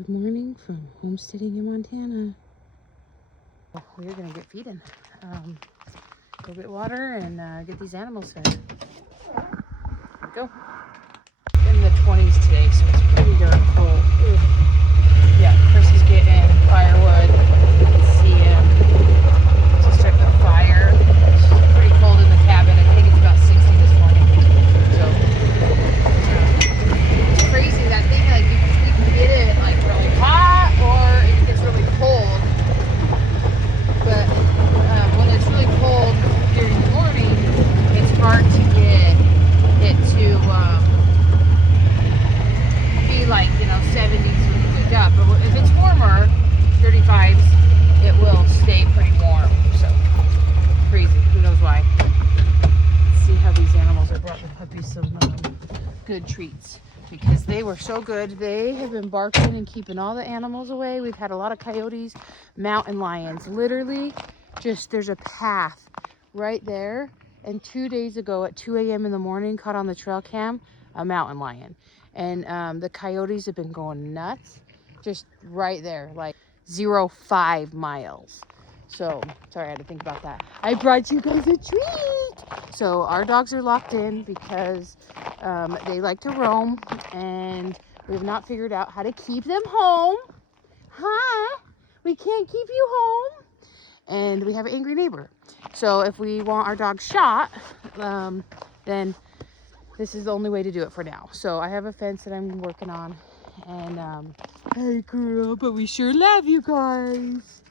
Good morning from homesteading in Montana. We're gonna get feeding. Go get water and get these animals fed. Here we go. In the 20s today, so it's pretty darn cold. Ooh. Yeah, Chris is getting firewood. You can see him to start the fire. It's pretty cold in the cabin. I think it's about 60 this morning. So it's crazy that thing. Like we can get it like really hot, or it gets really cold. But when it's really cold during the morning, it's hard to get it to be like 70s when you wake up. But if it's warmer, 35s, it will stay pretty warm. So crazy. Who knows why? Let's see how these animals are. Brought the puppies some good treats because they were so good. They have been barking and keeping all the animals away. We've had a lot of coyotes, mountain lions. Literally, just there's a path right there. And 2 days ago at 2 a.m. in the morning, caught on the trail cam a mountain lion. And the coyotes have been going nuts just right there, like 0.5 miles. So sorry, I had to think about that. I brought you guys a treat. So our dogs are locked in because they like to roam, and we've not figured out how to keep them home. Huh? We can't keep you home. And we have an angry neighbor. So if we want our dog shot, then this is the only way to do it for now. So I have a fence that I'm working on. And hey girl, but we sure love you guys.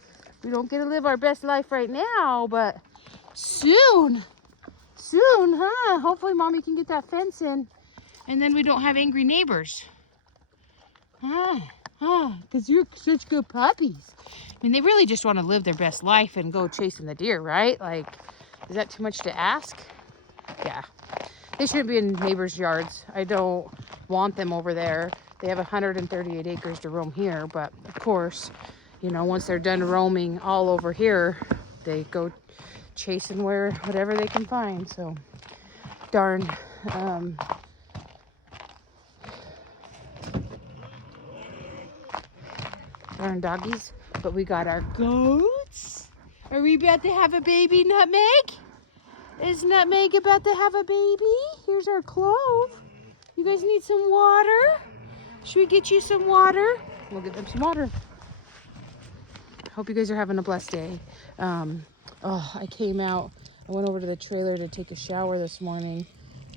We don't get to live our best life right now, but soon, huh? Hopefully mommy can get that fence in, and then we don't have angry neighbors. Because you're such good puppies. I mean, they really just want to live their best life and go chasing the deer, right? Like, is that too much to ask? Yeah. They shouldn't be in neighbors' yards. I don't want them over there. They have 138 acres to roam here, but of course, once they're done roaming all over here, they go chasing whatever they can find. So, darn doggies. But we got our goats. Are we about to have a baby, Nutmeg? Is Nutmeg about to have a baby? Here's our Clove. You guys need some water? Should we get you some water? We'll get them some water. Hope you guys are having a blessed day. I came out. I went over to the trailer to take a shower this morning,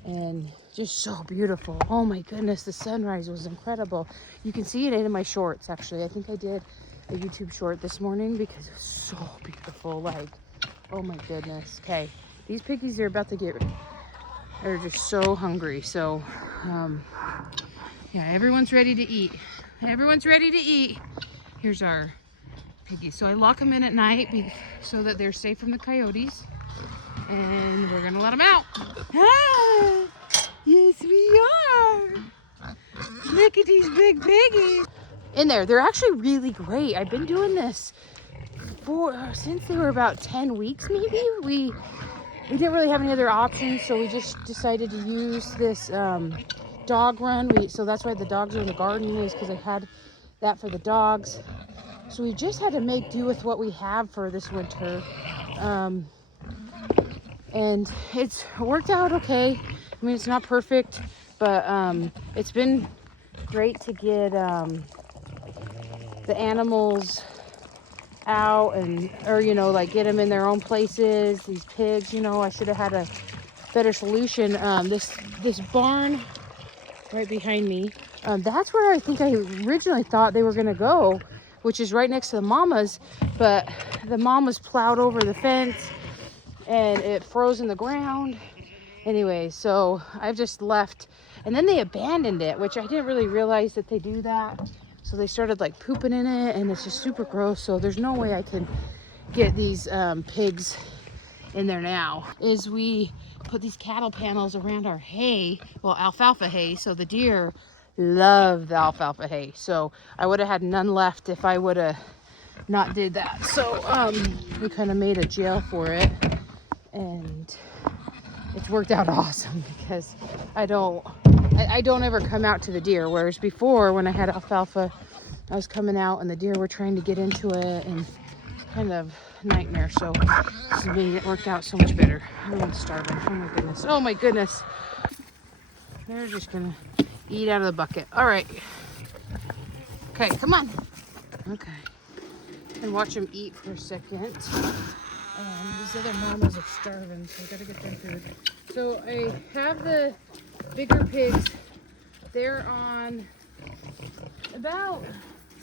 and just so beautiful. Oh my goodness, the sunrise was incredible. You can see it in my shorts, actually. I think I did a YouTube short this morning because it was so beautiful. Like, oh my goodness. Okay, these piggies are about to they're just so hungry. So, yeah, everyone's ready to eat. Everyone's ready to eat. Here's our piggies. So I lock them in at night so that they're safe from the coyotes. And we're gonna let them out. Ah, yes, we are. Look at these big piggies. In there, they're actually really great. I've been doing this since they were about 10 weeks, maybe. We didn't really have any other options, so we just decided to use this dog run. So that's why the dogs are in the garden, is because I had that for the dogs. So we just had to make do with what we have for this winter. And it's worked out okay. I mean, it's not perfect, but it's been great to get the animals out or like get them in their own places. These pigs, I should have had a better solution. This barn right behind me, that's where I think I originally thought they were gonna go, which is right next to the mama's, but the mama's plowed over the fence and it froze in the ground. Anyway, so I've just left, and then they abandoned it, which I didn't really realize that they do that. So they started like pooping in it, and it's just super gross. So there's no way I can get these pigs in there now. Is we put these cattle panels around our hay, well, alfalfa hay, so the deer love the alfalfa hay. So I would have had none left if I would have not did that. So we kind of made a jail for it, and it's worked out awesome because I don't ever come out to the deer, whereas before when I had alfalfa I was coming out and the deer were trying to get into it, and kind of nightmare. So this made it worked out so much better. Everyone's starving. Oh my goodness. Oh my goodness. They're just gonna eat out of the bucket. All right. Okay, come on. Okay. And watch them eat for a second. These other mamas are starving, so I gotta get them food. So I have the bigger pigs. They're on about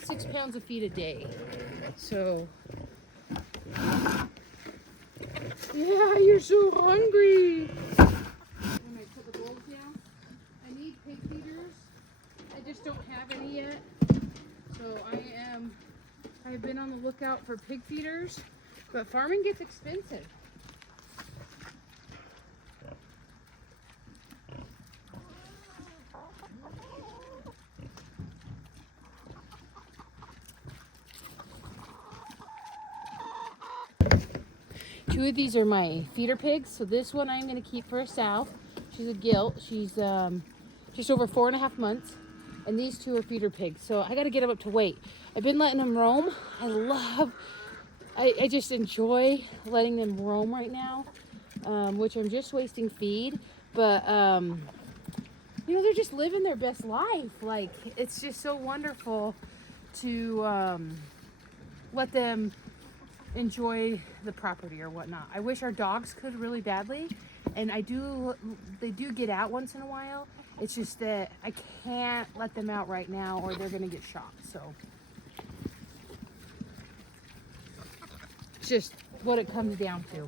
6 pounds of feed a day. So, yeah, you're so hungry. When I put the bowls down, I need pig feeders. I just don't have any yet. So I've been on the lookout for pig feeders, but farming gets expensive. Two of these are my feeder pigs. So this one I'm going to keep for a sow. She's a gilt. She's just over 4.5 months. And these two are feeder pigs. So I got to get them up to weight. I've been letting them roam. I just enjoy letting them roam right now, which I'm just wasting feed. But, you know, they're just living their best life. Like, it's just so wonderful to let them enjoy the property or whatnot. I wish our dogs could really badly, and they do get out once in a while. It's just that I can't let them out right now or they're gonna get shot. So it's just what it comes down to.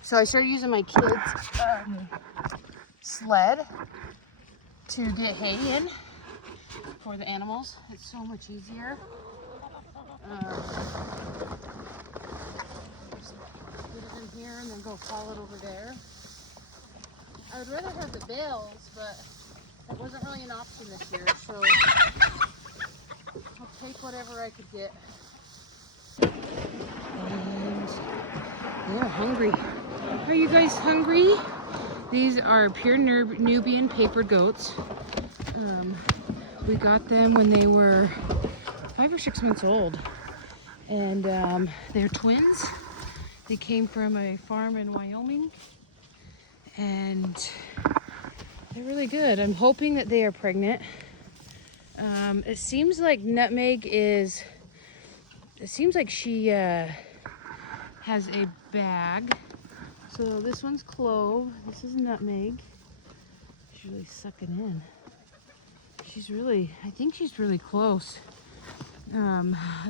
So I started using my kids' sled to get hay in for the animals. It's so much easier. Just get it in here and then go haul it over there. I would rather have the bales, but that wasn't really an option this year, so I'll take whatever I could get. And they're hungry. Are you guys hungry? These are pure Nubian papered goats. We got them when they were 5 or 6 months old. And they're twins. They came from a farm in Wyoming. And they're really good. I'm hoping that they are pregnant. It seems like she has a bag. So this one's Clove. This is Nutmeg. She's really sucking in. I think she's really close.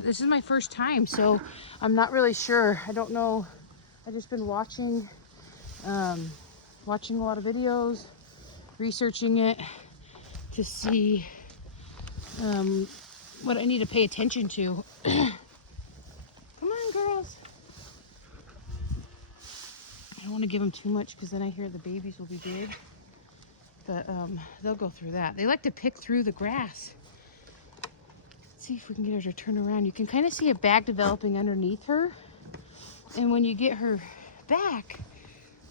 This is my first time, so I'm not really sure. I don't know. I've just been watching a lot of videos, researching it to see what I need to pay attention to. Come on, girls. I don't want to give them too much because then I hear the babies will be big. But they'll go through that. They like to pick through the grass. Let's see if we can get her to turn around. You can kind of see a bag developing underneath her. And when you get her back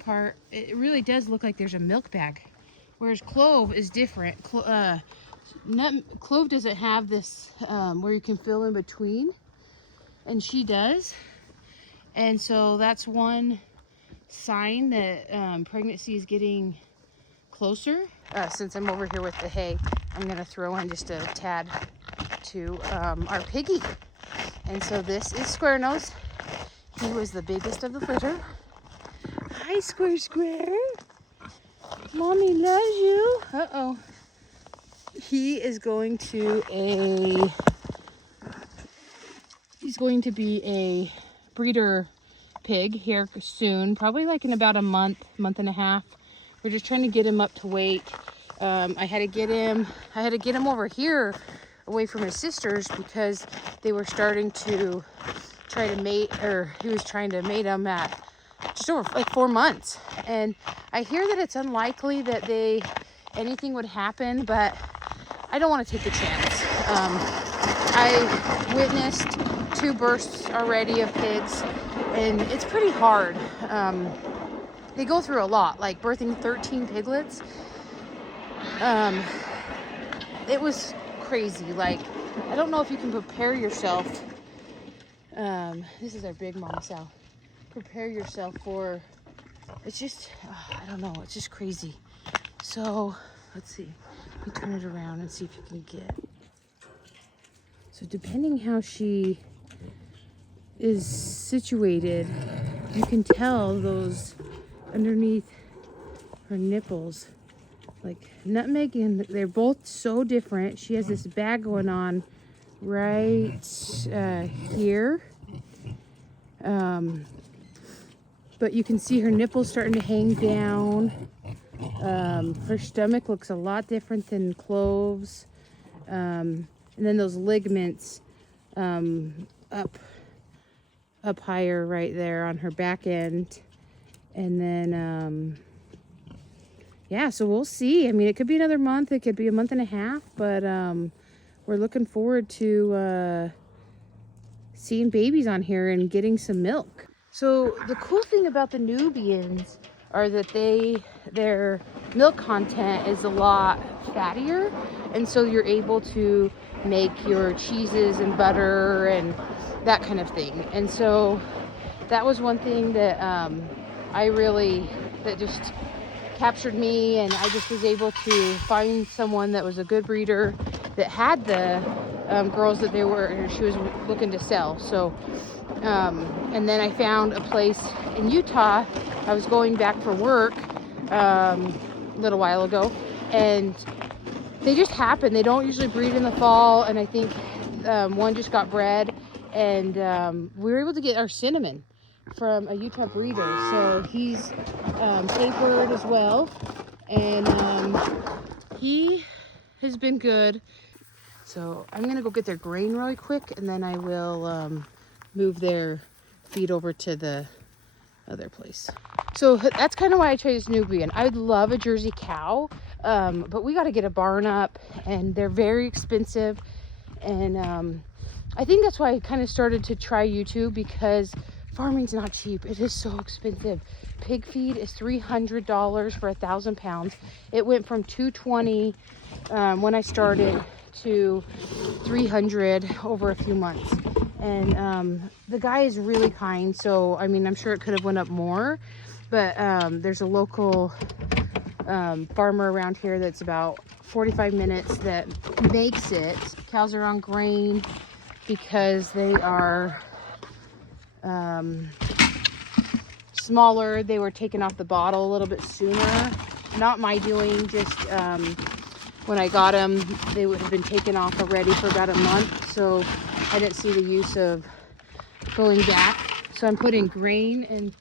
part, it really does look like there's a milk bag. Whereas Clove is different. Clove doesn't have this where you can fill in between. And she does. And so that's one sign that pregnancy is getting closer. Since I'm over here with the hay, I'm going to throw in just a tad to our piggy. And so this is Square Nose. He was the biggest of the litter. Hi, Square Square. Mommy loves you. Uh-oh. He is going to be a breeder pig here soon, probably like in about a month and a half. We're just trying to get him up to weight. I had to get him over here away from his sisters because they were starting to try to mate, or he was trying to mate them at just over like 4 months. And I hear that it's unlikely that anything would happen, but I don't want to take the chance. I witnessed 2 births already of pigs, and it's pretty hard. They go through a lot, like birthing 13 piglets. It was crazy. Like, I don't know if you can prepare yourself. This is our big mama sow. Prepare yourself for, it's just, I don't know, it's just crazy. So let's see, let me turn it around and see if you can get. So depending how she is situated, you can tell those underneath her nipples, like nutmeg, and they're both so different. She has this bag going on right here. But you can see her nipples starting to hang down. Her stomach looks a lot different than Clove's. And then those ligaments up higher right there on her back end. And then, yeah, so we'll see. I mean, it could be another month. It could be a month and a half. But we're looking forward to seeing babies on here and getting some milk. So the cool thing about the Nubians are that their milk content is a lot fattier, and so you're able to make your cheeses and butter and that kind of thing. And so that was one thing that that just captured me, and I just was able to find someone that was a good breeder that had the girls that she was looking to sell. So and then I found a place in Utah. I was going back for work a little while ago, and they just happen. They don't usually breed in the fall, and I think one just got bred, and we were able to get our cinnamon from a Utah breeder. So he's tapered as well, and he has been good. So I'm gonna go get their grain really quick, and then I will move their feed over to the other place. So that's kind of why I chose Nubian. I would love a Jersey cow, but we got to get a barn up, and they're very expensive. And I think that's why I kind of started to try YouTube, because farming's not cheap. It is so expensive. Pig feed is $300 for 1,000 pounds. It went from $220 when I started to $300 over a few months. And the guy is really kind, so I mean, I'm sure it could have went up more, but there's a local farmer around here that's about 45 minutes that makes it. Cows are on grain because they are smaller. They were taken off the bottle a little bit sooner. Not my doing, just when I got them, they would have been taken off already for about a month, so I didn't see the use of going back. So I'm putting grain and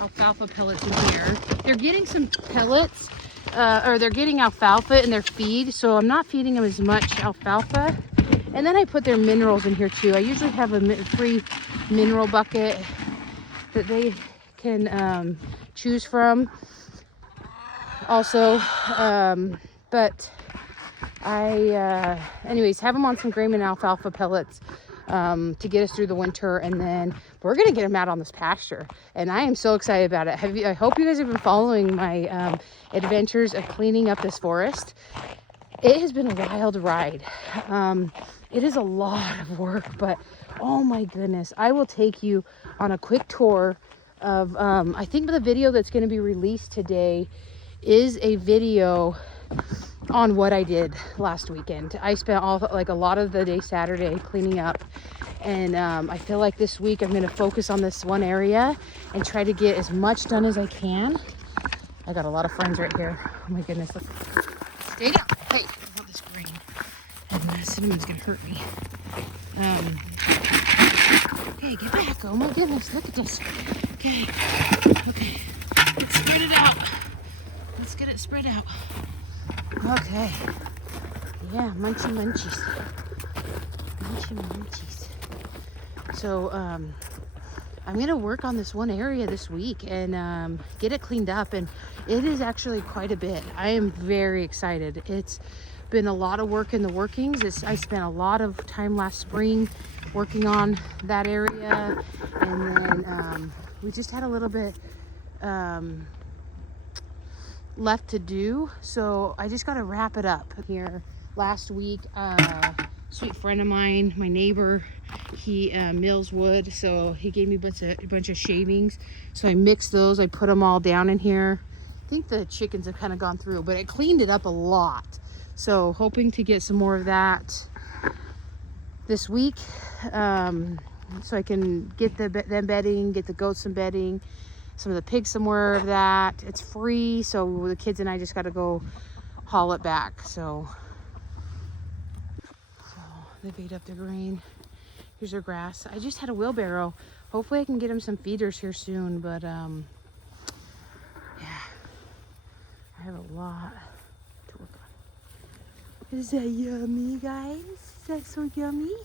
alfalfa pellets in here. They're getting some pellets, or they're getting alfalfa in their feed, so I'm not feeding them as much alfalfa. And then I put their minerals in here too. I usually have a free mineral bucket that they can choose from also. But I anyways, have them on some grain and alfalfa pellets to get us through the winter, and then we're gonna get them out on this pasture, and I am so excited about it. I hope you guys have been following my adventures of cleaning up this forest. It has been a wild ride. It is a lot of work, but oh my goodness, I will take you on a quick tour of I think the video that's going to be released today is a video on what I did last weekend. I spent a lot of the day Saturday cleaning up, and I feel like this week I'm going to focus on this one area and try to get as much done as I can. I got a lot of friends right here. Oh my goodness. Stay down. Hey, I want this grain. And the cinnamon's going to hurt me. Okay, get back. Oh my goodness, look at this. Okay. Let's spread it out. Let's get it spread out. Okay. Yeah, munchy munchies. Munchy munchies. So, I'm gonna work on this one area this week and get it cleaned up, and it is actually quite a bit. I am very excited. It's been a lot of work in the workings. I spent a lot of time last spring working on that area, and then we just had a little bit left to do, so I just got to wrap it up here. Last week, sweet friend of mine, my neighbor, he mills wood, so he gave me a bunch of shavings, so I mixed those. I put them all down in here. I think the chickens have kind of gone through, but it cleaned it up a lot, so hoping to get some more of that this week, so I can get them bedding, get the goats some bedding, some of the pigs some more of that. It's free, so the kids and I just got to go haul it back. So they've ate up their grain. Here's their grass. I just had a wheelbarrow. Hopefully I can get them some feeders here soon, but yeah, I have a lot to work on. Is that yummy, guys? Is that so yummy?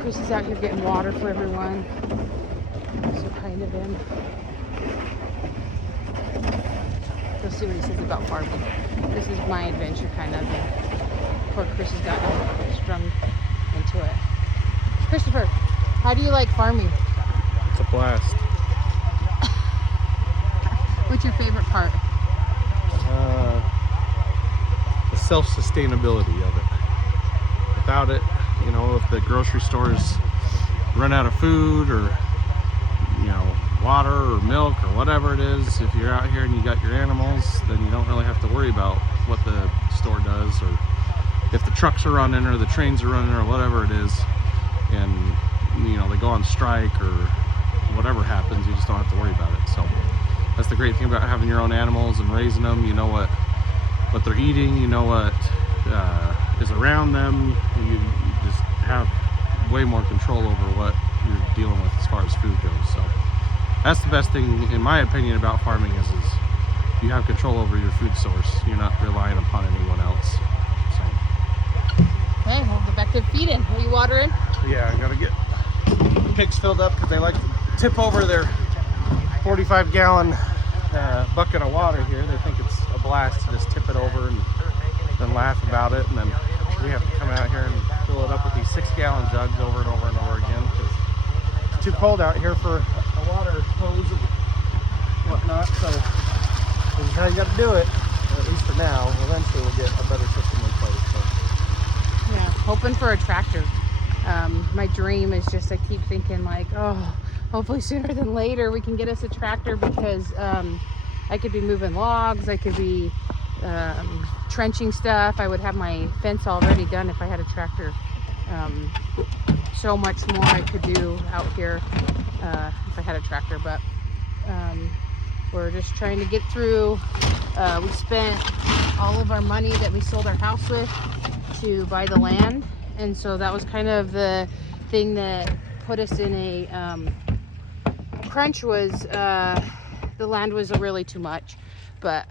Chris is out here getting water for everyone. So kind of him. Let's see what he says about farming. This is my adventure, kind of. Poor Chris has gotten strung into it. Christopher, how do you like farming? It's a blast. What's your favorite part? The self-sustainability of it. Without it, you know, if the grocery stores run out of food or, you know, water or milk or whatever it is, if you're out here and you got your animals, then you don't really have to worry about what the store does, or if the trucks are running or the trains are running or whatever it is, and, you know, they go on strike or whatever happens, you just don't have to worry about it. So that's the great thing about having your own animals and raising them. You know what they're eating, you know what is around them. You just have way more control over what you're dealing with as far as food goes. So that's the best thing, in my opinion, about farming is you have control over your food source. You're not relying upon anyone else. So. Okay, we'll go back to feeding. Are you watering? Yeah, I gotta get the pigs filled up because they like to tip over their 45-gallon bucket of water here. They think it's a blast to just tip it over and then laugh about it, and then we have to come out here and fill it up with these 6-gallon jugs over and over and over again because it's too cold out here for a water hose and whatnot. So this is how you got to do it, at least for now. Eventually we'll get a better system in place. So. Yeah, hoping for a tractor. My dream is just, I keep thinking like, oh, hopefully sooner than later we can get us a tractor, because I could be moving logs, I could be trenching stuff. I would have my fence already done if I had a tractor. So much more I could do out here if I had a tractor, but we're just trying to get through. We spent all of our money that we sold our house with to buy the land, and so that was kind of the thing that put us in a crunch. Was the land was really too much, but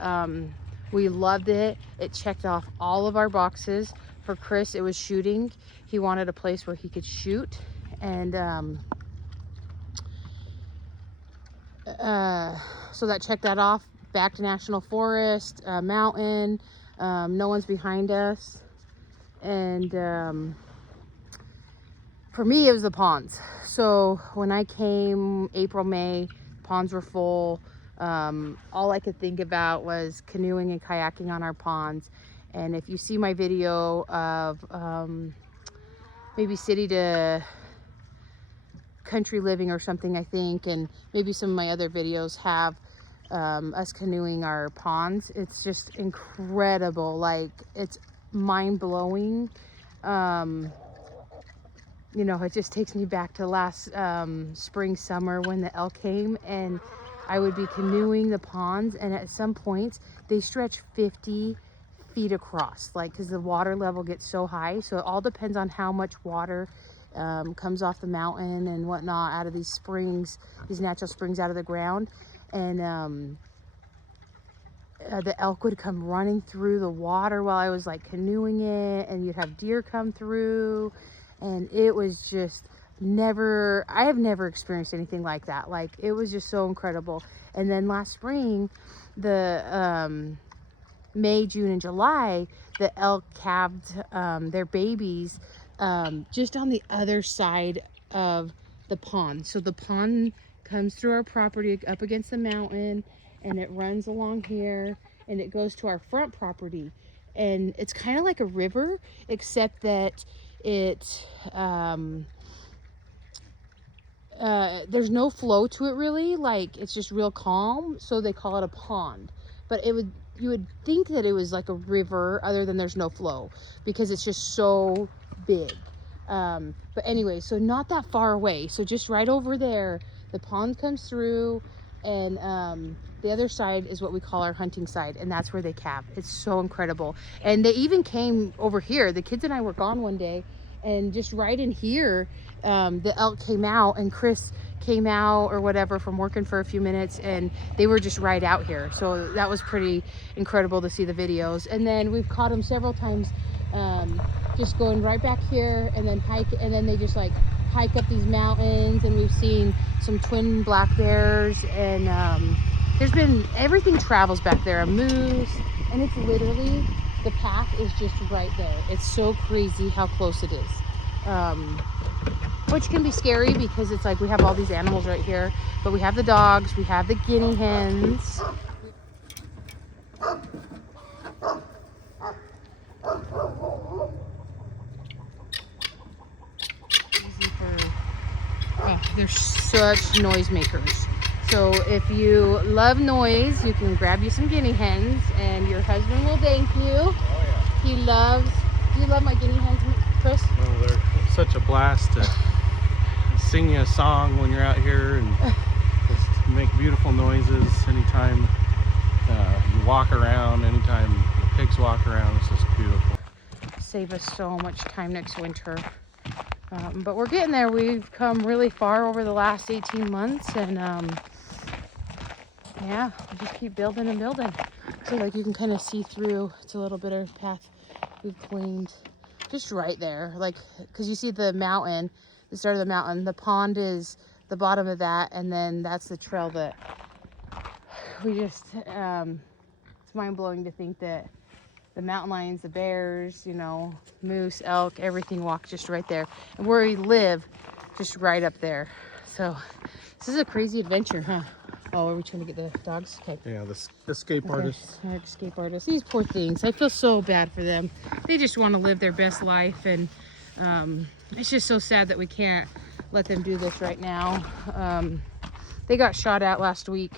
we loved it. It checked off all of our boxes. For Chris, it was shooting. He wanted a place where he could shoot, and so that checked that off. Back to national forest, mountain, no one's behind us, and for me it was the ponds. So when I came April, May, ponds were full. All I could think about was canoeing and kayaking on our ponds. And if you see my video of maybe city to country living or something, I think, and maybe some of my other videos have us canoeing our ponds. It's just incredible. Like, it's mind-blowing. you know, it just takes me back to last spring, summer when the elk came, and I would be canoeing the ponds, and at some points they stretch 50 feet across, like, because the water level gets so high. So it all depends on how much water comes off the mountain and whatnot out of these springs, these natural springs out of the ground. And the elk would come running through the water while I was like canoeing it, and you'd have deer come through, and it was just I have never experienced anything like that. Like, it was just so incredible. And then last spring, the May, June, and July, the elk calved their babies just on the other side of the pond. So the pond comes through our property up against the mountain, and it runs along here, and it goes to our front property. And it's kind of like a river, except that there's no flow to it really. Like, it's just real calm, so they call it a pond. But you would think that it was like a river, other than there's no flow, because it's just so big. But anyway, so not that far away, so just right over there, the pond comes through, and the other side is what we call our hunting side, and that's where they calve. It's so incredible. And they even came over here. The kids and I were gone one day, and just right in here, the elk came out, and Chris came out or whatever from working for a few minutes, and they were just right out here. So that was pretty incredible to see the videos. And then we've caught them several times, just going right back here, and then they just like hike up these mountains. And we've seen some twin black bears, and everything travels back there, a moose, and it's literally, the path is just right there. It's so crazy how close it is, which can be scary because it's like we have all these animals right here, but we have the dogs, we have the guinea hens. They're such noisemakers. So if you love noise, you can grab you some guinea hens, and your husband will thank you. Oh, yeah. Do you love my guinea hens, Chris? Oh, they're such a blast to sing you a song when you're out here, and just make beautiful noises anytime you walk around, anytime the pigs walk around. It's just beautiful. Save us so much time next winter. But we're getting there. We've come really far over the last 18 months, and yeah, we just keep building and building. So like you can kind of see through. It's a little bit of path we've cleaned just right there, like, because you see the mountain, the start of the mountain, the pond is the bottom of that, and then that's the trail that we just it's mind-blowing to think that the mountain lions, the bears, you know, moose, elk, everything walk just right there. And where we live, just right up there. So this is a crazy adventure, huh? Oh, are we trying to get the dogs? Okay. Yeah, the escape artists. Escape artists. These poor things. I feel so bad for them. They just want to live their best life, and it's just so sad that we can't let them do this right now. They got shot at last week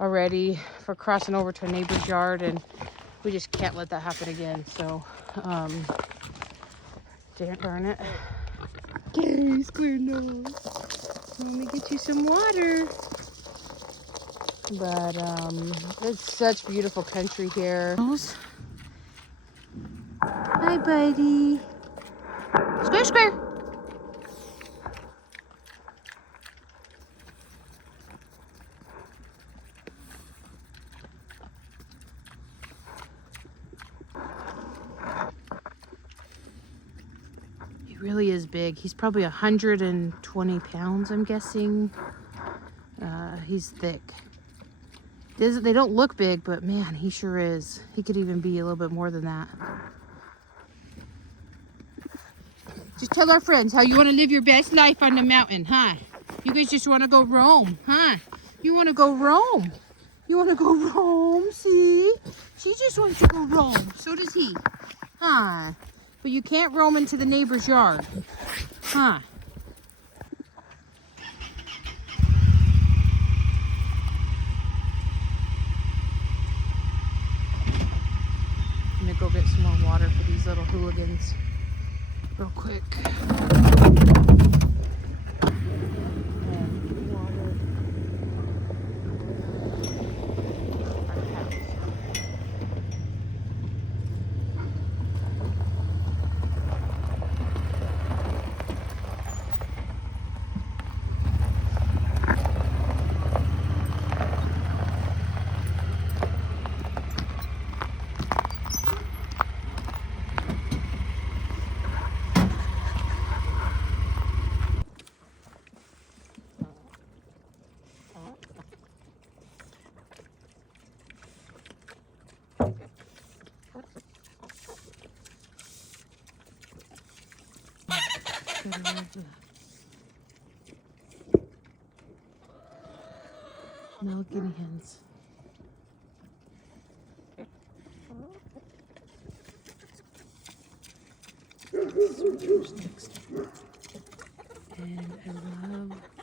already for crossing over to a neighbor's yard, and we just can't let that happen again. So, darn it. Okay, square nose. Let me get you some water. But it's such beautiful country here. Hi, buddy. Square, square. He really is big. He's probably 120 pounds, I'm guessing. He's thick. They don't look big, but man, he sure is. He could even be a little bit more than that. Just tell our friends how you want to live your best life on the mountain, huh? You guys just want to go roam, huh? You want to go roam. You want to go roam, see? She just wants to go roam. So does he, huh? But you can't roam into the neighbor's yard, huh? I'm gonna go get some more water for these little hooligans real quick. Male guinea hens. Switchers next. And I love